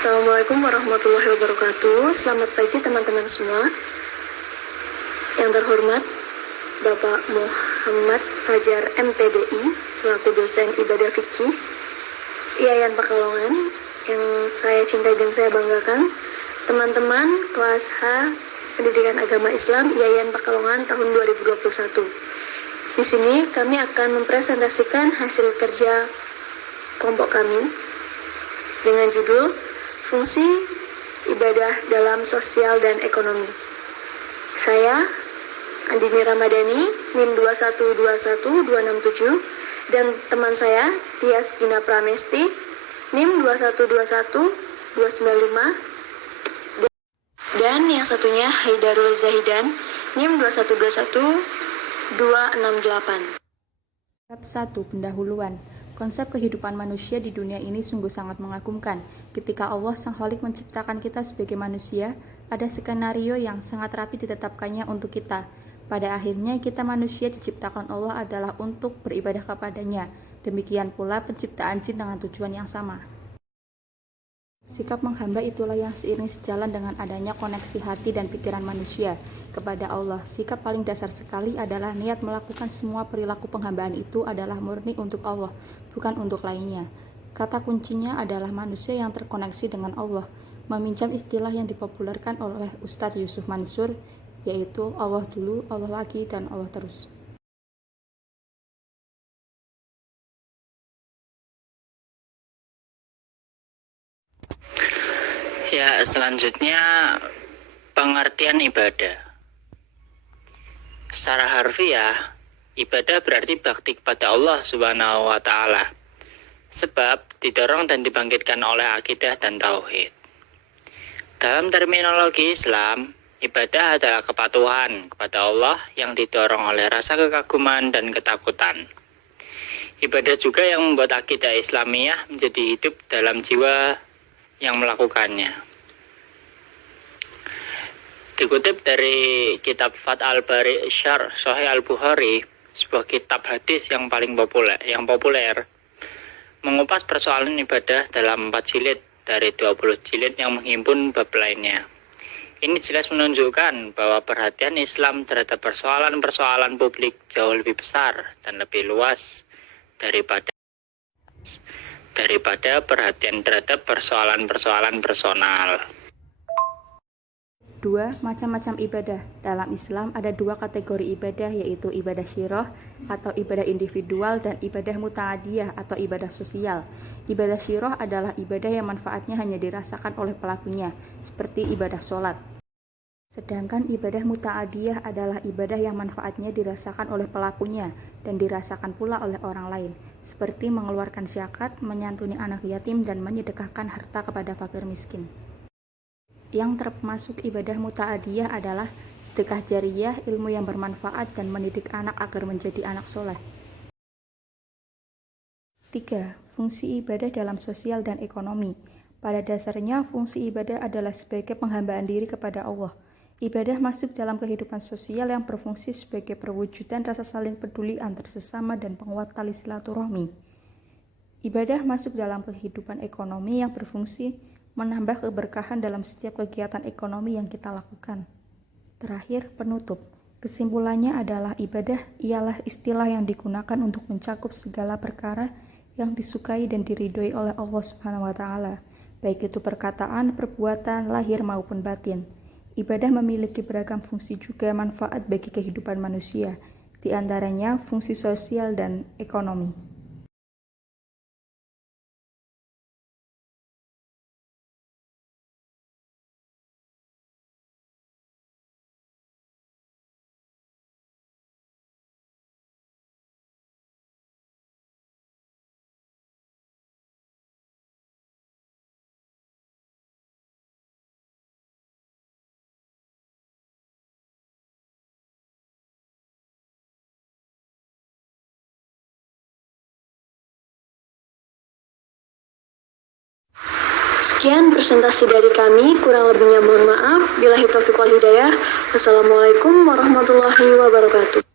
Assalamualaikum warahmatullahi wabarakatuh. Selamat pagi teman-teman semua. Yang terhormat Bapak Muhammad Fajar MPDI selaku dosen ibadah fikih IAIN Pekalongan yang saya cintai dan saya banggakan, teman-teman kelas H Pendidikan Agama Islam IAIN Pekalongan tahun 2021. Di sini kami akan mempresentasikan hasil kerja kelompok kami dengan judul Fungsi Ibadah dalam Sosial dan Ekonomi. Saya Andini Ramadhani, NIM 2121267, dan teman saya Tias Gina Pramesti, NIM 2121295, dan yang satunya Haidarul Zahidan, NIM 2121268. Bab 1. Pendahuluan. Konsep kehidupan manusia di dunia ini sungguh sangat mengagumkan. Ketika Allah Sang Khalik menciptakan kita sebagai manusia, ada skenario yang sangat rapi ditetapkannya untuk kita. Pada akhirnya, kita manusia diciptakan Allah adalah untuk beribadah kepadanya. Demikian pula penciptaan jin dengan tujuan yang sama. Sikap menghamba itulah yang seiring sejalan dengan adanya koneksi hati dan pikiran manusia kepada Allah. Sikap paling dasar sekali adalah niat melakukan semua perilaku penghambaan itu adalah murni untuk Allah, bukan untuk lainnya. Kata kuncinya adalah manusia yang terkoneksi dengan Allah. Meminjam istilah yang dipopulerkan oleh Ustadz Yusuf Mansur, yaitu Allah dulu, Allah lagi, dan Allah terus. Ya, selanjutnya pengertian ibadah. Secara harfiah, ibadah berarti bakti kepada Allah Subhanahu wa Ta'ala, sebab didorong dan dibangkitkan oleh akidah dan tauhid. Dalam terminologi Islam, ibadah adalah kepatuhan kepada Allah yang didorong oleh rasa kekaguman dan ketakutan. Ibadah juga yang membuat akidah Islamiyah menjadi hidup dalam jiwa yang melakukannya. Dikutip dari kitab Fath al-Bari Syarh Sahih al-Bukhari, sebuah kitab hadis yang paling populer, mengupas persoalan ibadah dalam 4 jilid dari 20 jilid yang menghimpun bab lainnya. Ini jelas menunjukkan bahwa perhatian Islam terhadap persoalan-persoalan publik jauh lebih besar dan lebih luas daripada perhatian terhadap persoalan-persoalan personal. 2. Macam-macam ibadah. Dalam Islam ada 2 kategori ibadah, yaitu ibadah syirah atau ibadah individual dan ibadah muta'adiyah atau ibadah sosial. Ibadah syirah adalah ibadah yang manfaatnya hanya dirasakan oleh pelakunya, seperti ibadah sholat. Sedangkan ibadah muta'adiyah adalah ibadah yang manfaatnya dirasakan oleh pelakunya dan dirasakan pula oleh orang lain, seperti mengeluarkan zakat, menyantuni anak yatim, dan menyedekahkan harta kepada fakir miskin. Yang termasuk ibadah muta'adiyah adalah sedekah jariyah, ilmu yang bermanfaat, dan mendidik anak agar menjadi anak soleh. 3. Fungsi ibadah dalam sosial dan ekonomi. Pada dasarnya, fungsi ibadah adalah sebagai penghambaan diri kepada Allah. Ibadah masuk dalam kehidupan sosial yang berfungsi sebagai perwujudan rasa saling peduli antar sesama dan penguat tali silaturahmi. Ibadah masuk dalam kehidupan ekonomi yang berfungsi menambah keberkahan dalam setiap kegiatan ekonomi yang kita lakukan. Terakhir, penutup. Kesimpulannya adalah ibadah ialah istilah yang digunakan untuk mencakup segala perkara yang disukai dan diridhoi oleh Allah Subhanahu wa Ta'ala, baik itu perkataan, perbuatan, lahir maupun batin. Ibadah memiliki beragam fungsi juga manfaat bagi kehidupan manusia, di antaranya fungsi sosial dan ekonomi. Sekian presentasi dari kami, kurang lebihnya mohon maaf. Billahi taufiq wal hidayah. Wassalamualaikum warahmatullahi wabarakatuh.